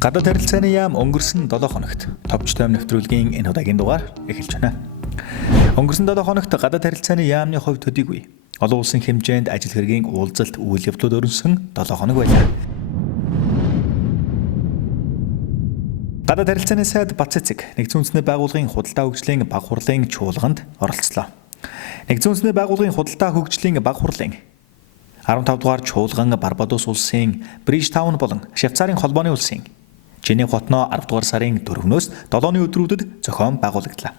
Гадаад харилцааны яам өнгөрсөн 7 хоногт товчтой нэвтрүүлгийн энэ удаагийн дугаар эхэлж байна. Өнгөрсөн 7 хоногт гадаад харилцааны яамны хувьд төдийгүй олон улсын хэмжээнд ажил хэргийн уулзалт үйл явдлууд өрнсөн 7 хоног байлаа. Гадаад харилцааны сайд Бацэцэг нэгдсэн үндэсний байгууллагын худалдаа хөгжлийн баг хурлын чуулганд оролцлоо. Нэгдсэн үндэсний байгууллагын худалдаа хөгжлийн баг хурлын 15 дугаар чуулган Барбадос улсын Бриджтаун болон Швейцарын холбооны улсын Женев хотноо 10 дугаар сарын 4-өөс 7-ны өдрүүдэд зохион байгуулагдлаа.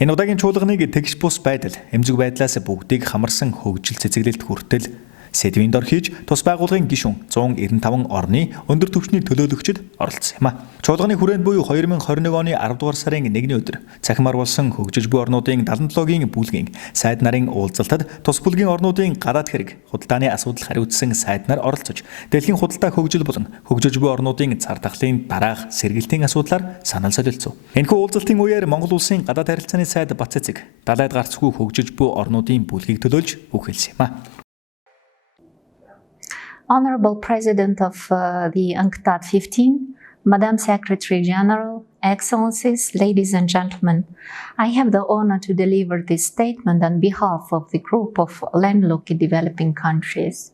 Энэ удаагийн чуулганыг тэгш бус байдал, эмзэг байдлаас бүгдийг хамарсан хөгжил цэцэглэлт хүртэл сэдвийн дор хийж тус байгууллагын гишүүн 195 орны өндөр түвшний төлөөлөгчд оролцсон юм а. Чуулганы хүрээнд буюу 2021 оны 10 дугаар сарын 1-ний өдөр цахимаар болсон хөгжиж буй орнуудын 77-гийн бүлгийн сайд нарын уулзалтад тус бүлгийн орнуудын гадаад хэрэг худалдааны асуудал хариуцсан сайд нар оролцож дэлхийн худалдаа хөгжил болон хөгжиж буй орнуудын цар тахлын дараах сэргээлтийн асуудлаар санал солилцов. Энэхүү уулзалтын үеэр Монгол улсын гадаад харилцааны сайд Бацэцэг далайд гарцгүй хөгжиж буй орнуудын бүлгийг төлөөлж үг хэлсэн юм а. Honorable President of the UNCTAD 15, Madam Secretary General, Excellencies, ladies and gentlemen, I have the honor to deliver this statement on behalf of the group of landlocked developing countries.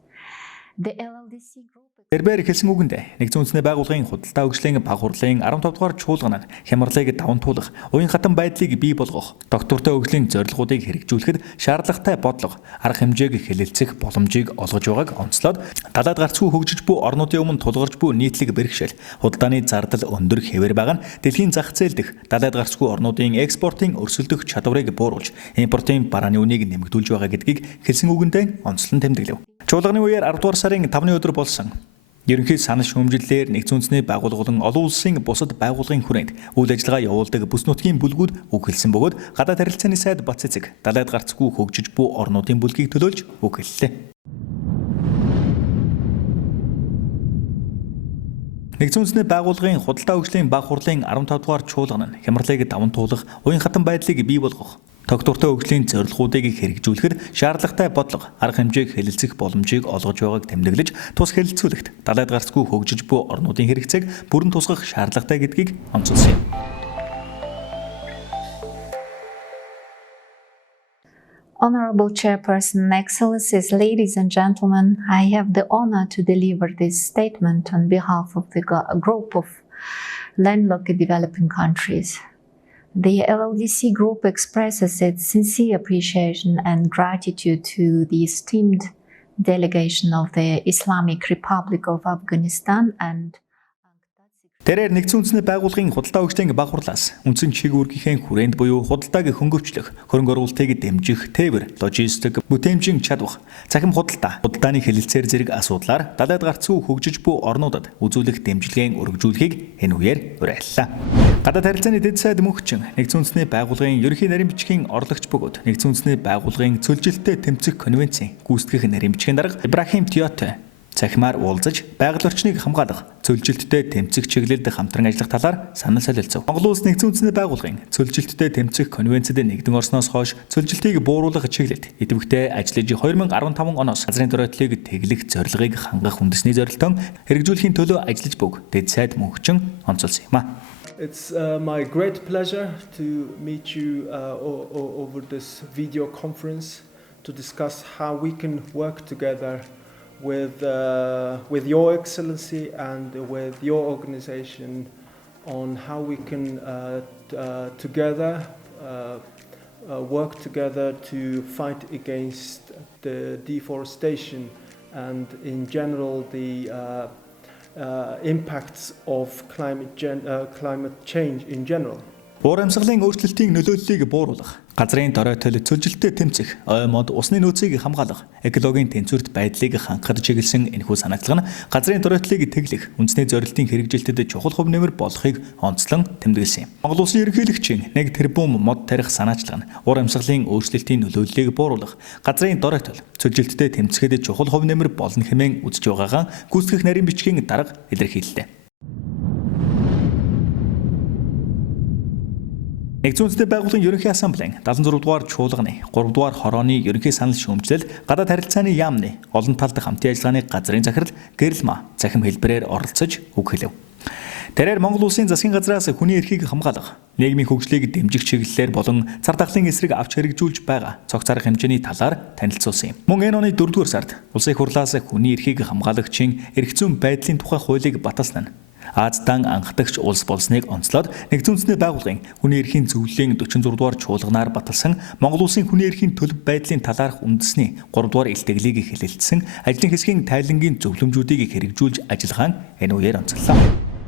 The LLDC group Тэрбээр хэлсэн үгэндээ нэгдсэн үндэсний байгууллагын худалдаа хөгжлийн баг хурлын 15 дугаар чуулган нь хямралыг даван туулах, уян хатан байдлыг бий болгох, доктортой хөгжлийн зорилгоодыг хэрэгжүүлэхэд шаардлагатай бодлого, арга хэмжээг хэлэлцэх боломжийг олгож байгааг онцлоод далайд гарцгүй хөгжиж буй орнуудын өмнө тулгарч буй нийтлэг бэрхшээл, худалдааны зардал өндөр хэвээр байгаа нь дэлхийн зах зээл дэх далайд гарцгүй орнуудын экспортын өрсөлдөх чадварыг бууруулж, импортын барааны үнийг нэмэгдүүлж байгаа гэдгийг хэлсэн үгэндээ онцлон тэмдэглэв. Чуулганы үеэр 10 дугаар сарын 5-ны өдөр болсон ерөнхий санал шүүмжлэлээр нэгдсэн үндэсний байгууллагын олон улсын бусад байгууллагын хүрээнд үйл ажиллагаа явуулдаг бүс нутгийн бүлгүүд үг хэлсэн бөгөөд гадаад харилцааны сайд Бацэцэг далайд гарцгүй хөгжиж буй орнуудын бүлгийг төлөөлж үг хэллээ. Нэгдсэн үндэсний байгууллагын худалдаа хөгжлийн баг хурлын 15 дугаар чуулган нь хямралыг даван туулах, уян хатан байдлыг бий болгох, доктортой хөгжлийн зорилгоодыг хэрэгжүүлэхэд шаардлагатай бодлого, арга хэмжээг хэлэлцэх боломжийг олгож байгааг тэмдэглэж, тус хэлэлцүүлэгт далайд гарцгүй хөгжиж буй орнуудын хэрэгцээг бүрэн тусгах шаардлагатай гэдгийг онцолсон юм. Honorable Chairperson, Excellencies, ladies and gentlemen, I have the honor to deliver this statement on behalf of the group of landlocked developing countries. The LLDC group expresses its sincere appreciation and gratitude to the esteemed delegation of the Islamic Republic of Afghanistan and Тэрээр нэгдсэн үндэсний байгууллагын худалдаа хөгжлийн баг хурлаас үндсэн чиг үүргийнхээ хүрээнд буюу худалдааг хөнгөвчлөх, хөрөнгө оруулалтыг дэмжих, тээвэр, логистик, бүтээмжийн чадвах, цахим худалдааны хэлэлцээр зэрэг асуудлаар далайд гарцгүй хөгжиж буй орнуудад үзүүлэх дэмжлэгийн өргөжүүлэхийг энэ үеэр уриаллаа. Гадаад харилцааны дэд сайд мөнхчин нэгдсэн үндэсний байгууллагын ерөнхий нарийн бичгийн орлогч бөгөөд нэгдсэн үндэсний байгууллагын цөлжилттэй тэмцэх конвенцийн гүйцэтгэх нарийн бичгийн дарга Ибрахим Тиоте цахимаар уулзаж байгаль орчныг хамгаалах, цөлжилттэй тэмцэх чиглэлд хамтран ажиллах талаар санал солилцов. Монгол улс нэгдсэн үндэсний байгууллагын цөлжилттэй тэмцэх конвенцэд нэгдэн орсноос хойш цөлжилтийг бууруулах чиглэлд идэвхтэй ажиллаж 2015 оноос газрын дөрөөдлийг тэглэх зорилгыг хангах үндэсний зорилтон хэрэгжүүлэхийн төлөө ажиллаж буг дэд сайд мөнхчин онцолсон юм а. It's my great pleasure to meet you over this video conference to discuss how we can work together with your excellency and with your organization on how we can together work together to fight against the deforestation and in general the impacts of climate change in general. Уур амьсгалын өөрчлөлтийн нөлөөллийг бууруулах, газрын доройтой цөлжилттэй тэмцэх, ой мод усны нөөцийг хамгаалах, экологийн тэнцвэрт байдлыг хангахад чиглэсэн энэхүү санаачлал нь газрын доройтлыг тэглэх, үндэсний зорилтын хэрэгжилтэд чухал хөв нэмэр болохыг онцлон тэмдэглэсэн юм. Монгол улсын ерөнхийлөгчийн 1 тэрбум мод тарих санаачлал нь уур амьсгалын өөрчлөлтийн нөлөөллийг бууруулах, газрын доройтой цөлжилттэй тэмцэхэд чухал хөв нэмэр болно хэмээн үзэж байгаагаа гүйцэтгэх нарийн бичгийн дарга илэрхийллээ. Нэгдсэн үндэсний байгууллагын ерөнхий ассамблеийн 76 дугаар чуулганы 3 дугаар хорооны ерөнхий санал шүүмжлэл гадаад харилцааны яамны олон талдах хамтын ажиллагааны газрын захирал Гэрэлма захим хэлбэрээр оролцож үг хэлв. Тэрээр Монгол улсын засгийн газраас хүний эрхийг хамгаалах, нийгмийн хөгжлийг дэмжих чиглэлээр болон цар тахлын эсрэг авч хэрэгжүүлж байгаа цогц арга хэмжээний талаар танилцуулсан юм. Мөн энэ оны 4-р сард улсын их хурлаас хүний эрхийг хамгаалагчийн эрх зүйн байдлын тухай хуулийг баталсан нь Аздан анхдагч улс болсныг онцлоод Нэгдсэн үндэсний байгууллагын хүний эрхийн зөвлөлийн 46 дугаар чуулганаар баталсан Монгол улсын хүний эрхийн төлөв байдлын талаарх үндэсний 3 дугаар илтгэлийг хэлэлцсэн ажлын хэсгийн тайлангийн зөвлөмжүүдийг хэрэгжүүлж ажиллагаан энэ үеэр онцлоо.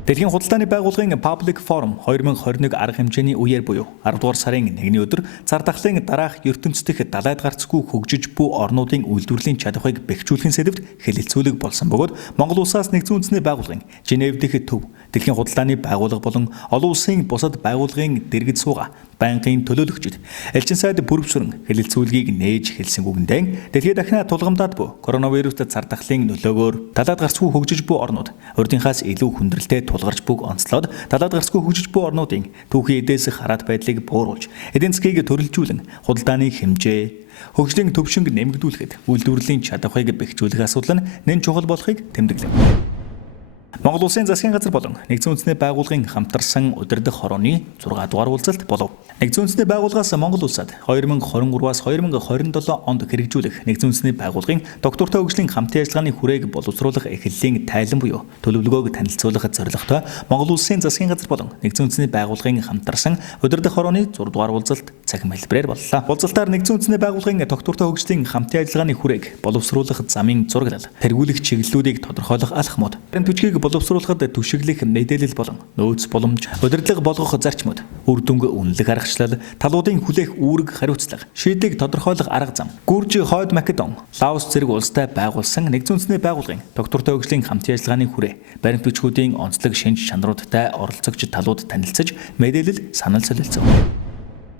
Дэлхийн худалдааны байгууллагын Public Forum 2021 арга хэмжээний үеэр буюу 10 дугаар сарын 1-ний өдөр цар тахлын дараах ертөнцийн далайд гарцгүй хөгжиж буй орнуудын үйлдвэрлэлийн чадварыг бэхжүүлэхийн сэдвт хэлэлцүүлэг болсон бөгөөд Монгол улсаас Нэгдсэн үндэсний байгууллагын Женев дэх төв Дэлхийн худалдааны байгууллага болон олон улсын бусад байгууллагын дэргэд суугаа байнгын төлөөлөгчид элчин сайд бүрвшрэн хэлэлцүүлгийг нээж хэлсэн үгэндээ дэлхийд дахина тулгамдаад буй коронавирусд цар тахлын нөлөөгөөр далайд гарцгүй хөгжиж буй орнууд урьдынхаас илүү хүндрэлтэй тулгарч буг онцлоод далайд гарцгүй хөгжиж буй орнуудын түүхийн эдээс хараат байдлыг бууруулж эдийн засгийг төрөлжүүлэн худалдааны хэмжээ хөгжлийн төвшинг нэмэгдүүлэхэд үйлдвэрлэлийн чадварыг бэхжүүлэх асуудал нь нэн чухал болохыг тэмдэглэв. Монгол улсын засгийн газар болон Нэгдсэн үндэсний байгууллагын хамтарсан удирдах хорооны 6 дугаар уулзалт болов. Нэгдсэн үндэсний байгууллагаас Монгол улсад 2023-аас 2027 онд хэрэгжүүлэх Нэгдсэн үндэсний байгууллагын доктортой хөгжлийн хамтын ажиллагааны хүрээг боловсруулах эхлэлийн тайлан буюу төлөвлөгөөг танилцуулах зорилготой Монгол улсын засгийн газар болон Нэгдсэн үндэсний байгууллагын хамтарсан удирдах хорооны 6 дугаар уулзалт цахим хэлбэрээр боллоо. Уулзалтаар Нэгдсэн үндэсний байгууллагын доктортой хөгжлийн хамтын ажиллагааны хүрээг боловсруулах замын зураглал, тэргүүлэх чиглэлүүдийг тодорхойлох алхмууд, баримт бичгийг боловсруулахад түшиглэх мэдээлэл болон нөөц боломж, удирдлага болгох зарчмууд, үр дүнг үнэлэх аргачлал, талуудын хүлээх үүрэг хариуцлага, шийдлийг тодорхойлох арга зам, Гүржи, Хойд Македон, Лаос зэрэг улстай байгуулсан Нэгдсэн үндэсний байгууллагын доктортой хөгжлийн хамтын ажиллагааны хүрээ, баримт бичгүүдийн онцлог шинж чанаруудтай оролцогч талууд танилцаж мэдээлэл санал солилцов.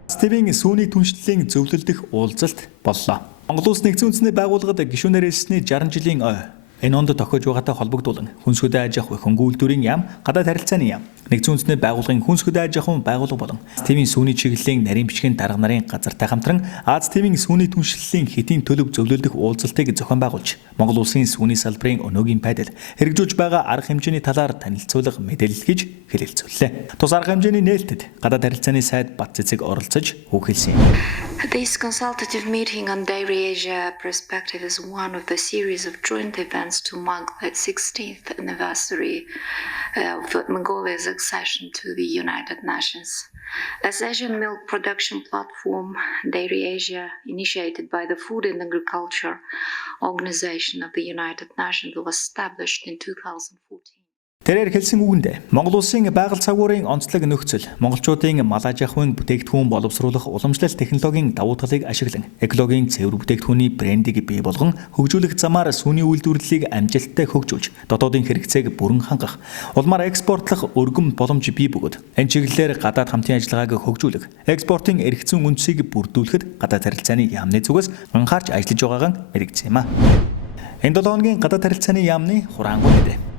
Стивийн сүүний түншлэлийн зөвлөлдөх уулзалт боллоо. Монгол улс Нэгдсэн үндэсний байгууллагад гишүүнээр ирсний 60 жилийн ой энэ онд тохиож байгаатай холбогдуулан хүнс хөдөө аж ахуй хөнгө үйлдвэрийн яам, гадаад харилцааны яам, Нэгдсэн үндэсний байгууллагын хүнс хөдөө аж ахуйн байгууллага болон ТV-ийн сүүний чиглэлийн нарийн бичгийн дарга нарын газартай хамтран Аз ТV-ийн сүүний түншлэлийн хэдийн төлөв зөвлөлдөх уулзалтыг зохион байгуулж, Монгол улсын сүүний салбарын өнөөгийн байдал, хэрэгжүүлж байгаа арга хэмжээний талаар танилцуулга мэдээлэл гэж хэлэлцүүллээ. Тус арга хэмжээний нээлттэд гадаад харилцааны сайд Бат Цэцэг оролцож үг хэлсэн юм. This consultative meeting on Dairy Asia perspective is one of the series of joint events to mark the 16th anniversary of Mongolia's accession to the United Nations. As Asian milk production platform, Dairy Asia, initiated by the Food and Agriculture Organization of the United Nations, was established in 2014. Тэрээр хэлсэн үгэндээ Монгол улсын байгаль цагуурын онцлог нөхцөл, монголчуудын мал аж ахуйн бүтээгдэхүүн боловсруулах уламжлалт технологийн давуу талыг ашиглан экологийн цэвэр бүтээгдэхүүний брендийг бий болгон хөгжүүлэх замаар сүүний үйлдвэрлэлийг амжилттай хөгжүүлж, дотоодын хэрэгцээг бүрэн хангах, улмаар экспортлох өргөм боломж бий бөгөөд энэ чиглэлээр гадаад хамтын ажиллагааг хөгжүүлэх, экспортын эрх зүйн үндсийг бүрдүүлэхэд гадаад харилцааны яамны зүгээс анхаарч ажиллаж байгаагаа мэрэгдсэн юм а. Энэ 7 хоногийн гадаад харилцааны яамны хураангуй мэдээ.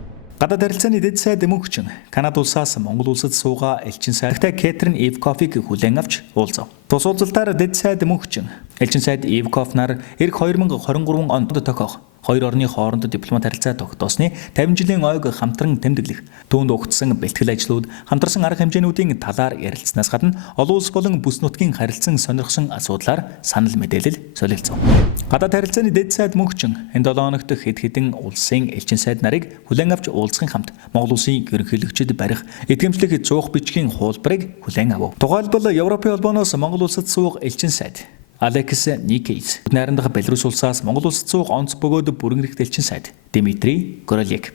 Гадаад харилцааны дэд сайд мөнхчин Канада улсаас Монгол улсад суугаа элчин сайдтай Кэтрин Ивкофыг хүлээн авч уулзав. Тус уулзалтаар дэд сайд мөнхчин элчин сайд Ивкоф нар эх 2023 онд тохиох хоёр орны хооронд дипломат харилцаа тогтоосны 50 жилийн ойг хамтран тэмдэглэх, түүнд угтсан бэлтгэл ажлууд, хамтарсан арга хэмжээнүүдийн талаар ярилцсанаас гадна олон улс болон бүс нутгийн харилцан сонирхсон асуудлаар санал мэдээлэл солилцов. Гадаад харилцааны дэд сайд мөнхчин энэ 7 хоногт хэд хэдэн улсын элчин сайд нарыг хүлээн авч уулзахын хамт Монгол улсын ерөнхийлөгчид барих эдгэмжлэх зуух бичгийн хуулбарыг хүлээн авав. Тухайлбал Европын холбооноос Монгол улсад суух элчин сайд Алекс Никейс, найрандах Беларусь улсаас Монгол улсад суух онц бөгөөд бүрэн элчин сайд Дмитрий Горолек,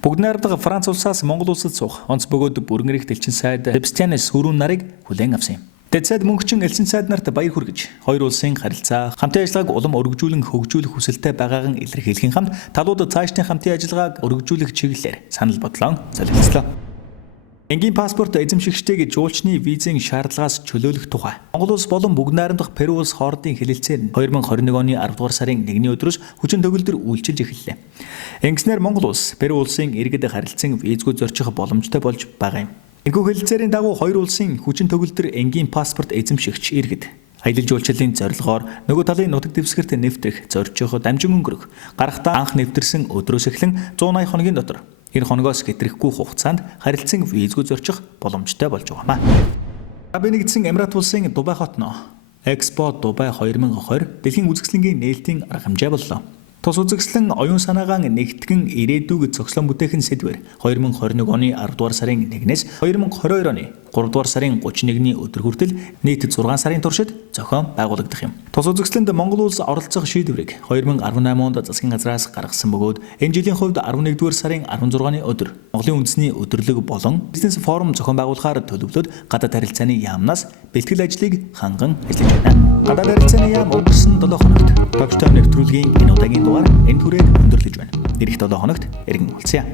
бүгд найрандах Франц улсаас Монгол улсад суух онц бөгөөд бүрэн элчин сайд Себастьян Сүрүүн нарыг хүлээн авсан юм. Дэд сайд мөнхчин элчин сайд нарт баяр хүргэж, хоёр улсын харилцаа, хамтын ажиллагааг улам өргөжүүлэн хөгжүүлэх хүсэлтэй байгаагаа илэрхийлэхийн хамт талууд цаашдын хамтын ажиллагааг өргөжүүлэх чиглэлээр санал бодлоо солилцлоо. Энгийн паспорт эзэмшигчдийг жуулчны визийн шаардлагаас чөлөөлөх тухай Монгол улс болон бүгд найрамдах Перу улс хоорондын хэлэлцээр 2021 оны 10 дугаар сарын 1-ний өдрөөс хүчин төгөлдөр үйлчилж эхэллээ. Ингэснээр Монгол улс Перу улсын иргэд харилцан визгүй зорчих боломжтой болж байгаа юм. Энэхүү хэлэлцээрийн дагуу хоёр улсын хүчин төгөлдөр энгийн паспорт эзэмшигч иргэд аялал жуулчлалын зорилгоор нөгөө талын нутаг дэвсгэрт нэвтрэх, зоржих, дамжин өнгөрөх, гарахдаа анх нэвтэрсэн өдрөөс эхлэн 180 хоногийн дотор энэ хоногоос хэтрэхгүй хугацаанд харилцан визгүй зорчих боломжтой болж байгаамаа. Арабын нэгдсэн Эмират улсын Дубай хотно Expo Dubai 2020 дэлхийн үзэсгэлэнгийн нээлтийн арга хэмжээ боллоо. Тус үзэсгэлэн оюун санаагаан нэгтгэн ирээдүйг зохицлон бүтээхэн сэдвээр 2021 оны 10 дугаар сарын 1-ээс 2022 оны 3 дугаар сарын 31-ний өдөр хүртэл нийт 6 сарын туршид зохион байгуулагдах юм. Тус үзэсгэлэнд Монгол улс оролцох шийдвэрийг 2018 онд засгийн газраас гаргасан бөгөөд энэ жилийн хувьд 11 дугаар сарын 16-ны өдөр Монголын үндэсний өдөрлөг болон бизнес форум зохион байгуулахаар төлөвлөд гадаад харилцааны яамнаас бэлтгэл ажлыг ханган ажиллаж байна. Гадаад харилцааны яам өнгөрсөн 7 хоногт тогтмол нэвтрүүлгийн энэ удаагийн дугаар энэ түрээд өндөрлөж байна. Ирэх 7 хоногт иргэн уулзъя.